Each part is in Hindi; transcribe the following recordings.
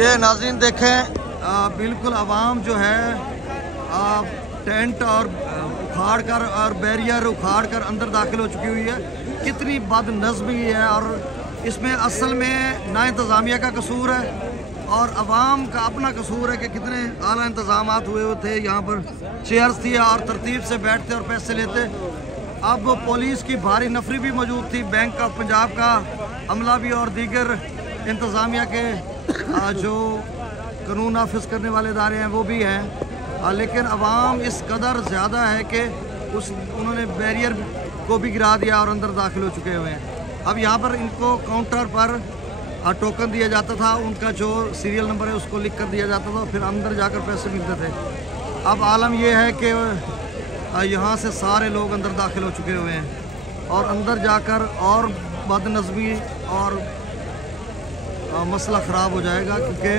ये नाज़रीन देखें, बिल्कुल आवाम जो है टेंट और उखाड़ कर और बैरियर उखाड़ कर अंदर दाखिल हो चुकी हुई है। कितनी बदनज़मी है, और इसमें असल में ना इंतज़ामिया का कसूर है और अवाम का अपना कसूर है कि कितने आला इंतज़ाम हुए थे। यहाँ पर चेयर्स थी और तरतीब से बैठते और पैसे लेते। अब पुलिस की भारी नफरी भी मौजूद थी, बैंक ऑफ पंजाब का अमला भी और दीगर इंतज़ामिया के जो कानून नाफिज करने वाले इदारे हैं वो भी हैं, लेकिन अवाम इस कदर ज़्यादा है कि उन्होंने बैरियर को भी गिरा दिया और अंदर दाखिल हो चुके हुए हैं। अब यहाँ पर इनको काउंटर पर टोकन दिया जाता था, उनका जो सीरियल नंबर है उसको लिख कर दिया जाता था, फिर अंदर जाकर पैसे मिलते थे। अब आलम यह है कि यहाँ से सारे लोग अंदर दाखिल हो चुके हुए हैं और अंदर जाकर और बदनज़मी और मसला ख़राब हो जाएगा, क्योंकि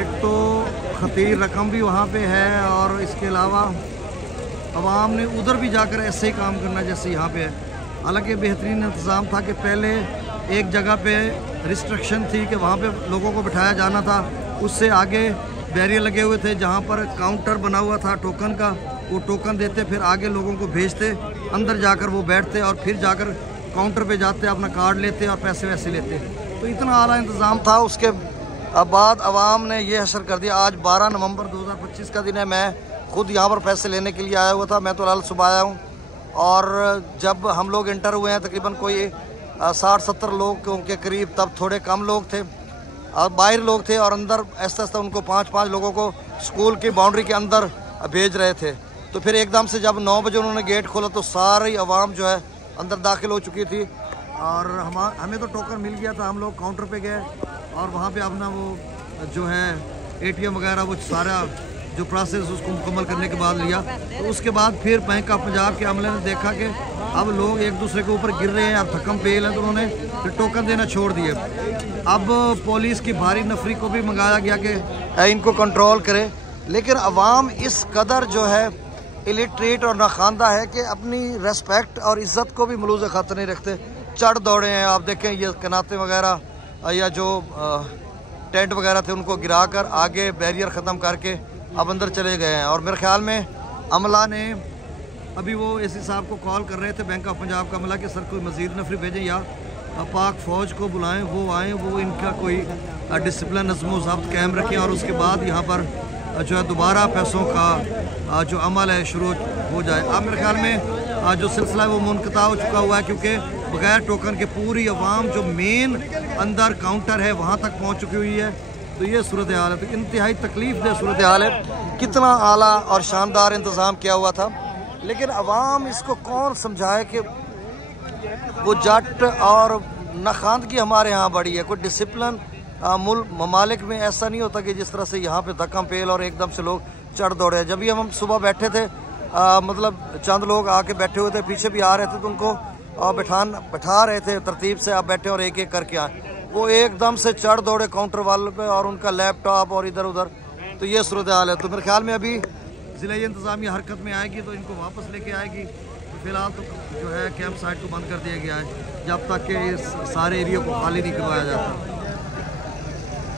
एक तो खतीर रकम भी वहाँ पे है और इसके अलावा अवाम ने उधर भी जाकर ऐसे ही काम करना जैसे यहाँ पे है। हालांकि बेहतरीन इंतज़ाम था कि पहले एक जगह पे रिस्ट्रिक्शन थी कि वहाँ पे लोगों को बिठाया जाना था, उससे आगे बैरियर लगे हुए थे जहाँ पर काउंटर बना हुआ था टोकन का। वो टोकन देते, फिर आगे लोगों को भेजते, अंदर जाकर वो बैठते और फिर जाकर काउंटर पे जाते, अपना कार्ड लेते और पैसे वैसे लेते। तो इतना आला इंतज़ाम था। उसके बाद अवाम ने ये हशर कर दिया। आज 12 नवंबर 2025 का दिन है। मैं खुद यहाँ पर पैसे लेने के लिए आया हुआ था। मैं तो लाल सुबह आया हूँ, और जब हम लोग इंटर हुए हैं तकरीबन कोई 60-70 लोग के करीब, तब थोड़े कम लोग थे और बाहर लोग थे, और अंदर ऐसा ऐसा उनको 5-5 लोगों को स्कूल की बाउंड्री के अंदर भेज रहे थे। तो फिर एकदम से जब 9 बजे उन्होंने गेट खोला तो सारी आवाम जो है अंदर दाखिल हो चुकी थी, और हमें तो टोकन मिल गया था। हम लोग काउंटर पे गए और वहाँ पे अपना वो जो है ATM वगैरह वो सारा जो प्रोसेस उसको मुकम्मल करने के बाद लिया। तो उसके बाद फिर बैंक ऑफ पंजाब के अमले ने देखा कि अब लोग एक दूसरे के ऊपर गिर रहे हैं, अब थकम पेल है, तो उन्होंने फिर टोकन देना छोड़ दिए। अब पुलिस की भारी नफरी को भी मंगाया गया कि इनको कंट्रोल करे, लेकिन अवाम इस कदर जो है इलिटरेट और नाखानदा है कि अपनी रेस्पेक्ट और इज़्ज़त को भी मलूज़ ख़ातर नहीं रखते। चढ़ दौड़े हैं। आप देखें ये कनाते वगैरह या जो टेंट वगैरह थे उनको गिरा कर आगे बैरियर ख़त्म करके अब अंदर चले गए हैं। और मेरे ख्याल में अमला ने अभी वो एसी साहब को कॉल कर रहे थे, बैंक ऑफ पंजाब का अमला, कि सर कोई मज़ीद नफरी भेजें या पाक फ़ौज को बुलाएं, वो आएँ, वो इनका कोई डिसिप्लिन नज़्म ज़ब्त कायम रखें, और उसके बाद यहाँ पर जो है दोबारा पैसों का जो अमल है शुरू हो जाए। अब मेरे ख्याल में जो सिलसिला है वो मुनक़ता हो चुका हुआ है, क्योंकि बगैर टोकन के पूरी अवाम जो मेन अंदर काउंटर है वहाँ तक पहुँच चुकी हुई है। तो ये सूरत हाल है, तो इंतहाई तकलीफ़ दह सूरत हाल है। कितना आला और शानदार इंतज़ाम किया हुआ था, लेकिन अवाम इसको कौन समझाए कि वो जट और नाखानदगी हमारे यहाँ बड़ी है। कोई डिसिप्लिन ममालिक में ऐसा नहीं होता कि जिस तरह से यहाँ पे धक्का पेल और एकदम से लोग चढ़ दौड़े। जब भी हम सुबह बैठे थे, मतलब चंद लोग आके बैठे हुए थे, पीछे भी आ रहे थे, तो उनको बैठा रहे थे तरतीब से, आप बैठे और एक एक करके आए। वो एकदम से चढ़ दौड़े काउंटर वाले पे और उनका लैपटॉप और इधर उधर। तो ये सूरत हाल है। तो मेरे ख्याल में अभी ज़िला इंतज़ामिया हरकत में आएगी तो इनको वापस लेके आएगी। फ़िलहाल तो जो है कैंप साइट को बंद कर दिया गया है जब तक कि इस सारे एरिया को खाली नहीं करवाया जाता।